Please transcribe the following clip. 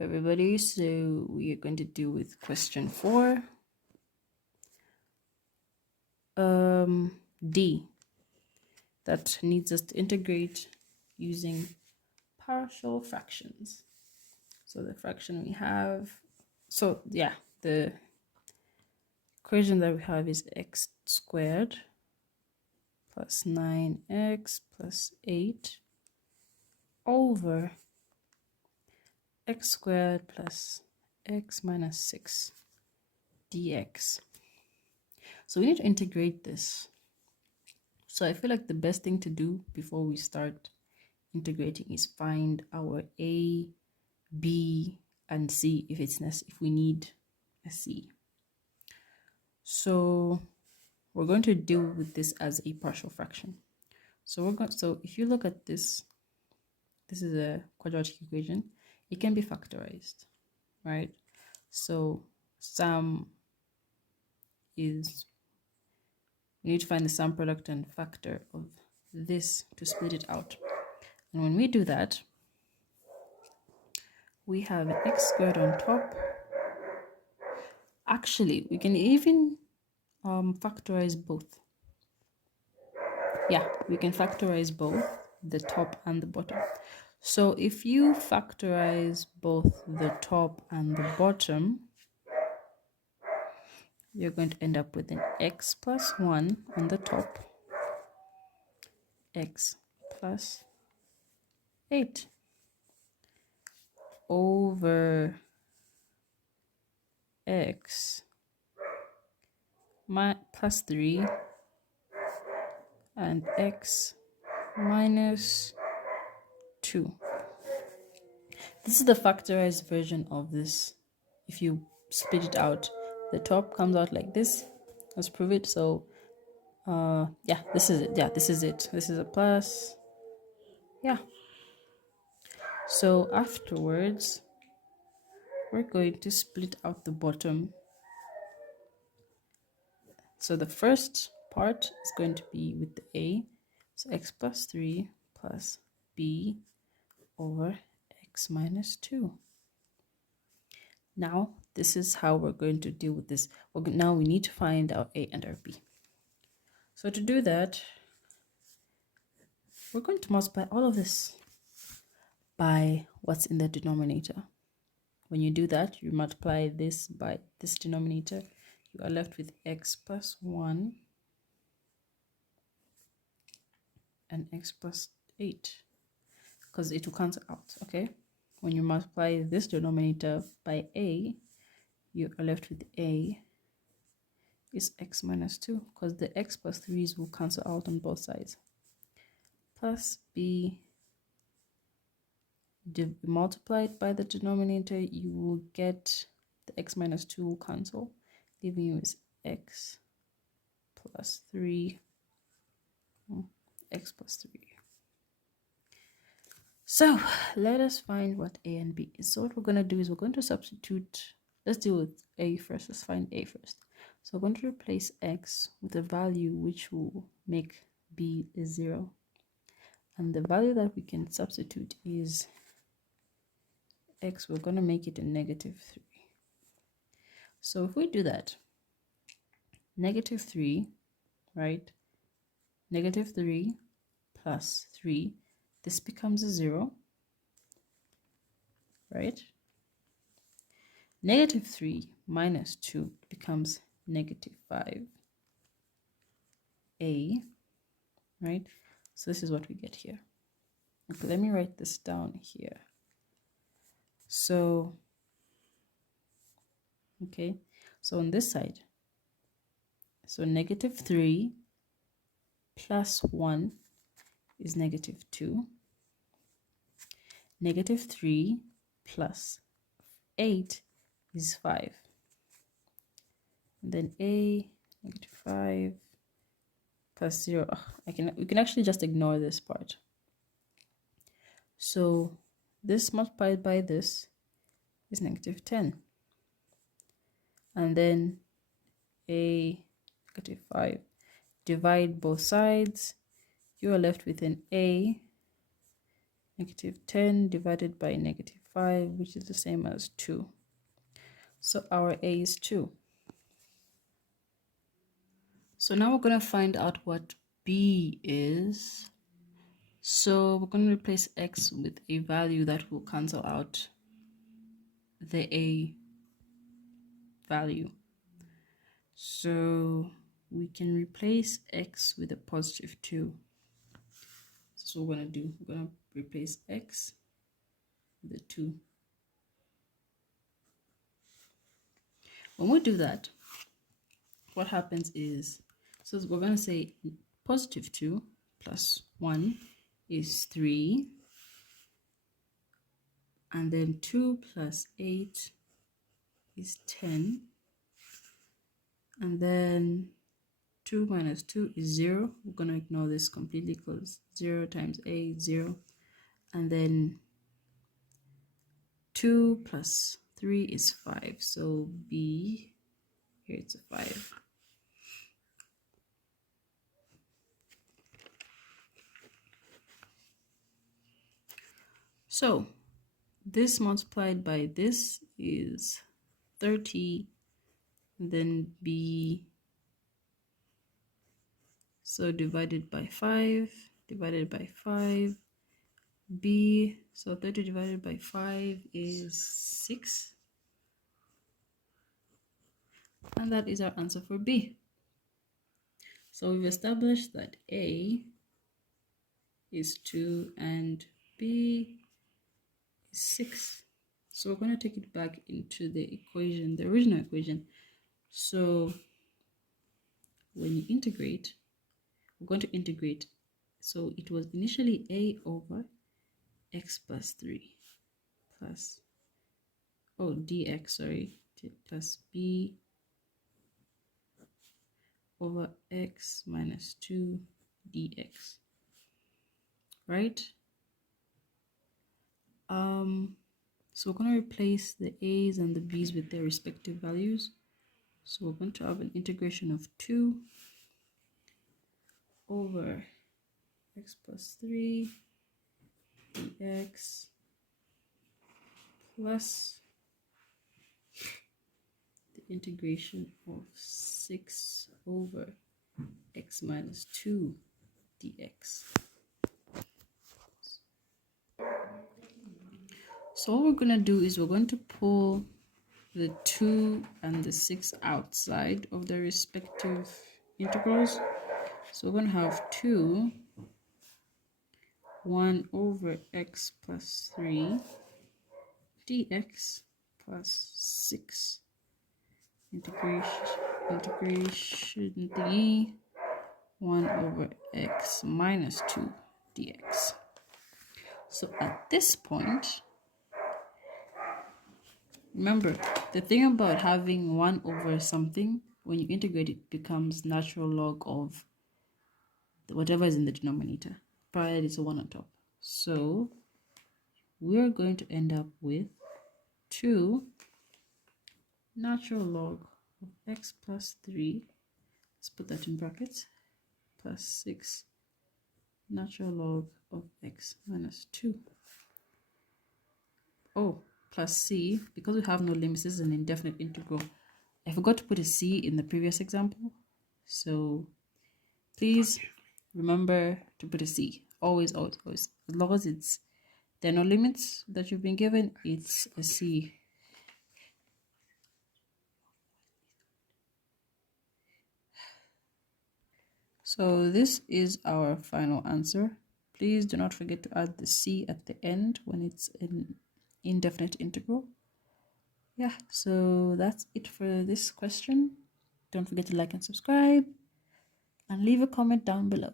everybody. So we are going to deal with question 4. D, that needs us to integrate using partial fractions. So the fraction we have, the equation that we have is x squared plus 9x plus 8 over x squared plus x minus 6 dx. So we need to integrate this. So I feel like the best thing to do before we start integrating is find our a, b, and c if we need a c. So we're going to deal with this as a partial fraction. So if you look at this, this is a quadratic equation. It can be factorized, right? So we need to find the sum product and factor of this to split it out. And when we do that, we have an x squared on top. Actually, we can even factorize both. Yeah, we can factorize both the top and the bottom. So if you factorize both the top and the bottom, you're going to end up with an x plus 1 on the top, x plus 8 over x plus 3 and x minus 2. This is the factorized version of this. If you split it out, the top comes out like this. Let's prove it. So this is it. This is a plus. Yeah. So afterwards, we're going to split out the bottom. So the first part is going to be with the a. So x plus 3 plus b over x minus 2. Now, this is how we're going to deal with this. Now we need to find our a and our b. So to do that, we're going to multiply all of this by what's in the denominator. When you do that, you multiply this by this denominator, you are left with x plus 1 and x plus 8, because it will cancel out, okay? When you multiply this denominator by a, you are left with a is x minus 2, because the x plus 3's will cancel out on both sides. Plus b multiplied by the denominator, you will get the x minus 2 will cancel, leaving you with x plus 3, x plus 3. So let us find what a and b is. So what we're going to do is we're going to substitute. Let's deal with a first. Let's find a first. So we're going to replace x with a value which will make b a 0. And the value that we can substitute is x. We're going to make it a negative 3. So if we do that, negative 3, right? Negative 3 plus 3, this becomes a 0, right? Negative 3 minus 2 becomes negative 5a, right? So this is what we get here. Okay, let me write this down here. So, okay, so on this side, so negative 3 plus 1 is negative 2. Negative 3 plus 8 is 5. And then a, negative 5 plus 0. We can actually just ignore this part. So this multiplied by this is negative 10. And then a, negative 5. Divide both sides. You are left with an a, negative 10 divided by negative 5, which is the same as 2. So our A is 2. So now we're going to find out what B is. So we're going to replace X with a value that will cancel out the A value. So we can replace X with a positive 2. So what we're going to do, we're going to replace X with a 2. When we do that, what happens is, so we're going to say positive 2 plus 1 is 3. And then 2 plus 8 is 10. And then 2 minus 2 is 0. We're going to ignore this completely because 0 times A is 0. And then 2 plus 3 is 5. So B, here it's a 5. So this multiplied by this is 30. And then B, so divided by 5, divided by 5. B, so 30 divided by 5 is 6. And that is our answer for B. So we've established that A is 2 and B is 6. So we're going to take it back into the equation, the original equation. So when you integrate, we're going to integrate. So it was initially A over x plus 3 plus, dx, sorry, plus B over x minus 2 dx, right? So we're going to replace the a's and the b's with their respective values. So we're going to have an integration of 2 over x plus 3 dx plus the integration of 6 over x minus 2 dx. So what we're going to do is we're going to pull the 2 and the 6 outside of their respective integrals. So we're going to have 2, 1 over x plus 3 dx plus 6 integration 3 1 over x minus 2 dx. So at this point, remember, the thing about having 1 over something, when you integrate it becomes natural log of whatever is in the denominator, provided it's a 1 on top. So we're going to end up with 2 natural log of x plus 3, let's put that in brackets, plus 6 natural log of x minus 2. Plus c, because we have no limits, this is an indefinite integral. I forgot to put a c in the previous example, so please remember to put a c. Always, always, always. As long as there are no limits that you've been given, it's a c. So this is our final answer. Please do not forget to add the c at the end when it's an indefinite integral. Yeah, so that's it for this question. Don't forget to like and subscribe and leave a comment down below.